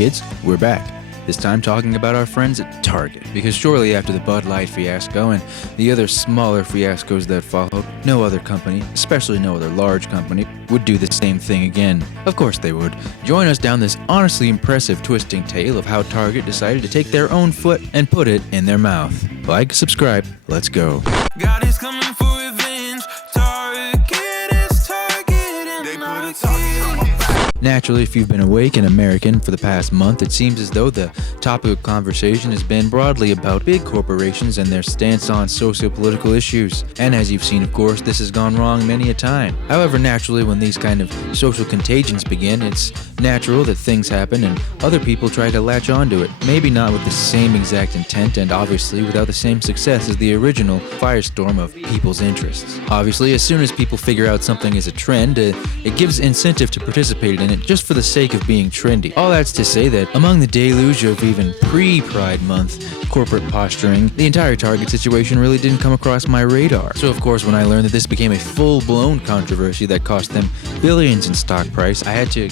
kids, we're back. This time talking about our friends at Target, because shortly after the Bud Light fiasco and the other smaller fiascos that followed, no other company, especially no other large company, would do the same thing again. Of course they would. Join us down this honestly impressive twisting tale of how Target decided to take their own foot and put it in their mouth. Like, subscribe, let's go. God is coming for revenge. Target is targeting our kids. Naturally, if you've been awake and American for the past month, it seems as though the topic of conversation has been broadly about big corporations and their stance on socio-political issues. And as you've seen, of course, this has gone wrong many a time. However, naturally, when these kind of social contagions begin, it's natural that things happen and other people try to latch onto it. Maybe not with the same exact intent and obviously without the same success as the original firestorm of people's interests. Obviously, as soon as people figure out something is a trend, it gives incentive to participate in it just for the sake of being trendy. All that's to say that among the deluge of even pre-Pride Month corporate posturing, the entire Target situation really didn't come across my radar. So of course, when I learned that this became a full-blown controversy that cost them billions in stock price, I had to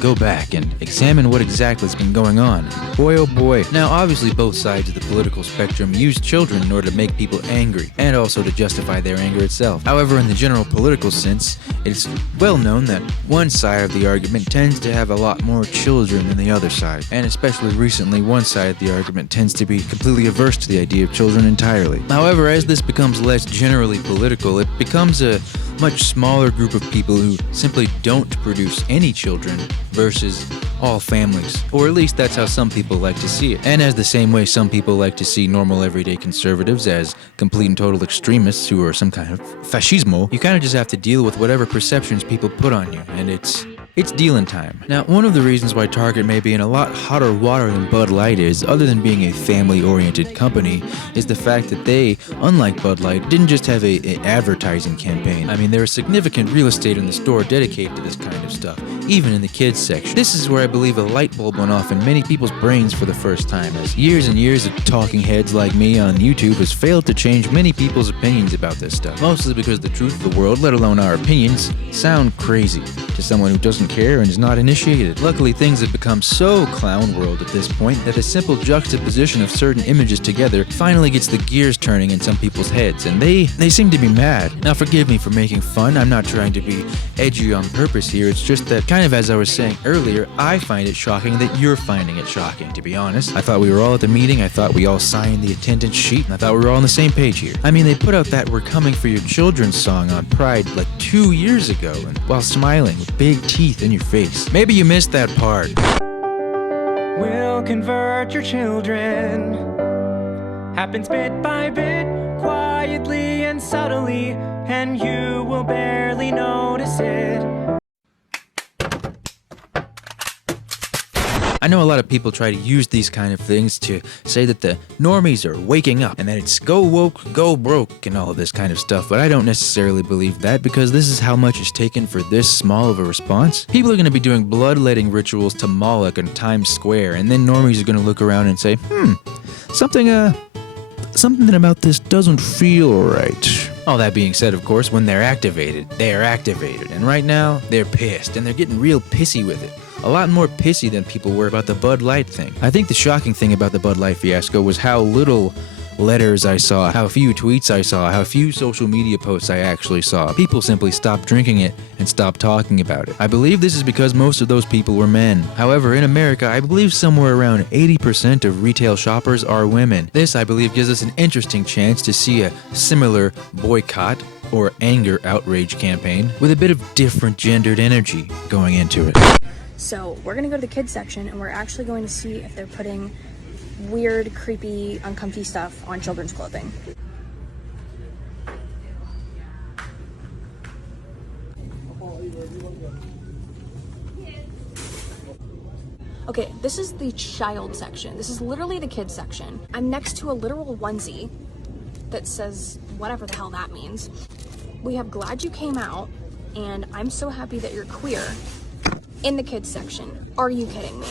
go back and examine what exactly has been going on. Boy oh boy. Now obviously both sides of the political spectrum use children in order to make people angry, and also to justify their anger itself. However, in the general political sense, it's well known that one side of the argument tends to have a lot more children than the other side, and especially recently one side of the argument tends to be completely averse to the idea of children entirely. However, as this becomes less generally political, it becomes a much smaller group of people who simply don't produce any children versus all families. Or at least that's how some people like to see it. And as the same way some people like to see normal everyday conservatives as complete and total extremists who are some kind of fascismo, you kind of just have to deal with whatever perceptions people put on you, and it's dealing time. Now, one of the reasons why Target may be in a lot hotter water than Bud Light is, other than being a family-oriented company, is the fact that they, unlike Bud Light, didn't just have an advertising campaign. I mean, there is significant real estate in the store dedicated to this kind of stuff, even in the kids section. This is where I believe a light bulb went off in many people's brains for the first time, as years and years of talking heads like me on YouTube has failed to change many people's opinions about this stuff. Mostly because the truth of the world, let alone our opinions, sound crazy to someone who doesn't care and is not initiated. Luckily, things have become so clown world at this point that a simple juxtaposition of certain images together finally gets the gears turning in some people's heads, and they seem to be mad. Now forgive me for making fun, I'm not trying to be edgy on purpose here, it's just that, kind of as I was saying earlier, I find it shocking that you're finding it shocking, to be honest. I thought we were all at the meeting, I thought we all signed the attendance sheet, and I thought we were all on the same page here. I mean, they put out that We're Coming for Your Children song on Pride like 2 years ago, and while smiling with big teeth in your face. Maybe you missed that part. We'll convert your children. Happens bit by bit, quietly and subtly, and you will barely notice it. I know a lot of people try to use these kind of things to say that the normies are waking up and that it's go woke, go broke and all of this kind of stuff, but I don't necessarily believe that, because this is how much is taken for this small of a response. People are going to be doing bloodletting rituals to Moloch in Times Square, and then normies are going to look around and say, something about this doesn't feel right. All that being said, of course, when they're activated, they are activated, and right now, they're pissed, and they're getting real pissy with it. A lot more pissy than people were about the Bud Light thing. I think the shocking thing about the Bud Light fiasco was how little letters I saw, how few tweets I saw, how few social media posts I actually saw. People simply stopped drinking it and stopped talking about it. I believe this is because most of those people were men. However, in America, I believe somewhere around 80% of retail shoppers are women. This, I believe, gives us an interesting chance to see a similar boycott or anger outrage campaign with a bit of different gendered energy going into it. So we're gonna go to the kids section and we're actually going to see if they're putting weird, creepy, uncomfy stuff on children's clothing. Okay, this is the child section. This is literally the kids section. I'm next to a literal onesie that says whatever the hell that means. We have Glad You Came Out and I'm So Happy That You're Queer in the kids section. Are you kidding me?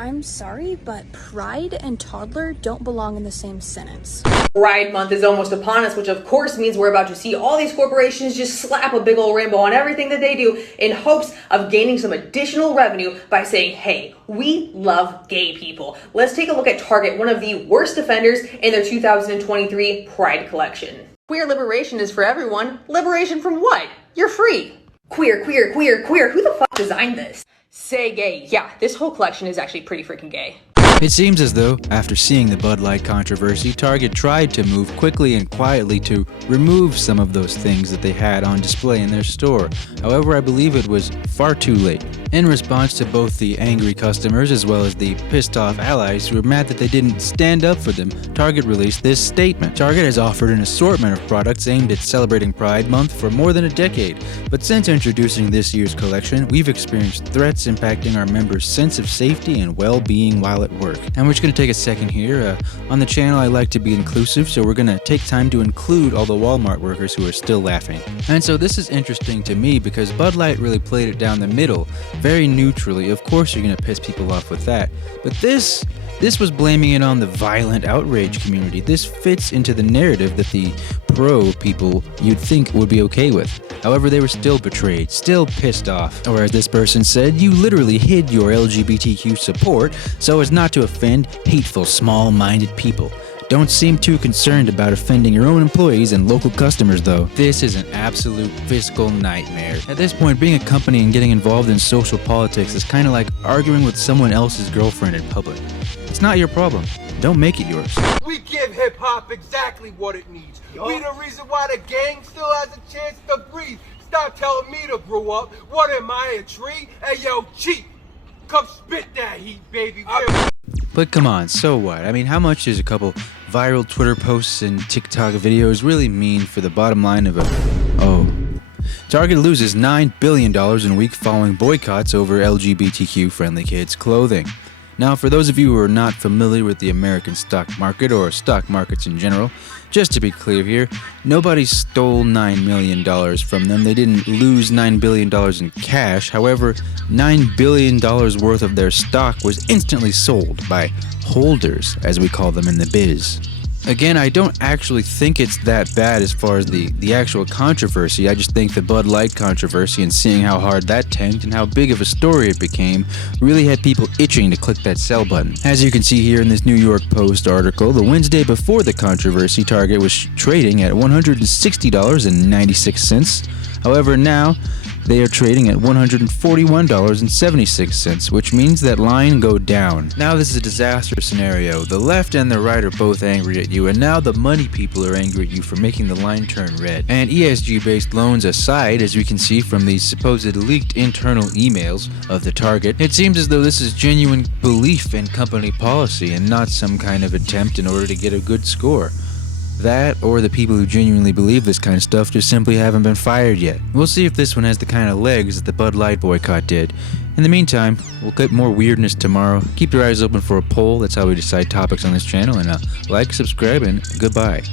I'm sorry, but pride and toddler don't belong in the same sentence. Pride Month is almost upon us, which of course means we're about to see all these corporations just slap a big old rainbow on everything that they do in hopes of gaining some additional revenue by saying, hey, we love gay people. Let's take a look at Target, one of the worst offenders in their 2023 Pride collection. Queer liberation is for everyone. Liberation from what? You're free. Queer, queer, queer, queer. Who the fuck designed this? Say gay. Yeah, this whole collection is actually pretty freaking gay. It seems as though, after seeing the Bud Light controversy, Target tried to move quickly and quietly to remove some of those things that they had on display in their store. However, I believe it was far too late. In response to both the angry customers as well as the pissed off allies who were mad that they didn't stand up for them, Target released this statement. Target has offered an assortment of products aimed at celebrating Pride Month for more than a decade, but since introducing this year's collection, we've experienced threats impacting our members' sense of safety and well-being while at work. And we're just going to take a second here. On the channel, I like to be inclusive, so we're going to take time to include all the Walmart workers who are still laughing. And so this is interesting to me because Bud Light really played it down the middle, very neutrally. Of course you're going to piss people off with that. But this was blaming it on the violent outrage community. This fits into the narrative that the pro people you'd think would be okay with. However, they were still betrayed, still pissed off. Or as this person said, you literally hid your LGBTQ support so as not to offend hateful, small-minded people. Don't seem too concerned about offending your own employees and local customers, though. This is an absolute fiscal nightmare. At this point, being a company and getting involved in social politics is kind of like arguing with someone else's girlfriend in public. It's not your problem. Don't make it yours. We give hip-hop exactly what it needs. We the reason why the gang still has a chance to breathe. Stop telling me to grow up. What am I, a tree? Hey, yo, Chief, come spit that heat, baby. But come on, so what? I mean, how much does a couple viral Twitter posts and TikTok videos really mean for the bottom line of Target loses $9 billion in week following boycotts over LGBTQ-friendly kids' clothing. Now, for those of you who are not familiar with the American stock market or stock markets in general, just to be clear here, nobody stole $9 million from them. They didn't lose $9 billion in cash. However, $9 billion worth of their stock was instantly sold by holders, as we call them in the biz. Again, I don't actually think it's that bad as far as the actual controversy. I just think the Bud Light controversy and seeing how hard that tanked and how big of a story it became really had people itching to click that sell button. As you can see here in this New York Post article, the Wednesday before the controversy, Target was trading at $160.96. However, now they are trading at $141.76, which means that line go down. Now this is a disaster scenario. The left and the right are both angry at you, and now the money people are angry at you for making the line turn red. And ESG-based loans aside, as we can see from these supposed leaked internal emails of the Target, it seems as though this is genuine belief in company policy and not some kind of attempt in order to get a good score. That, or the people who genuinely believe this kind of stuff just simply haven't been fired yet. We'll see if this one has the kind of legs that the Bud Light boycott did. In the meantime, we'll get more weirdness tomorrow. Keep your eyes open for a poll. That's how we decide topics on this channel. And like, subscribe, and goodbye.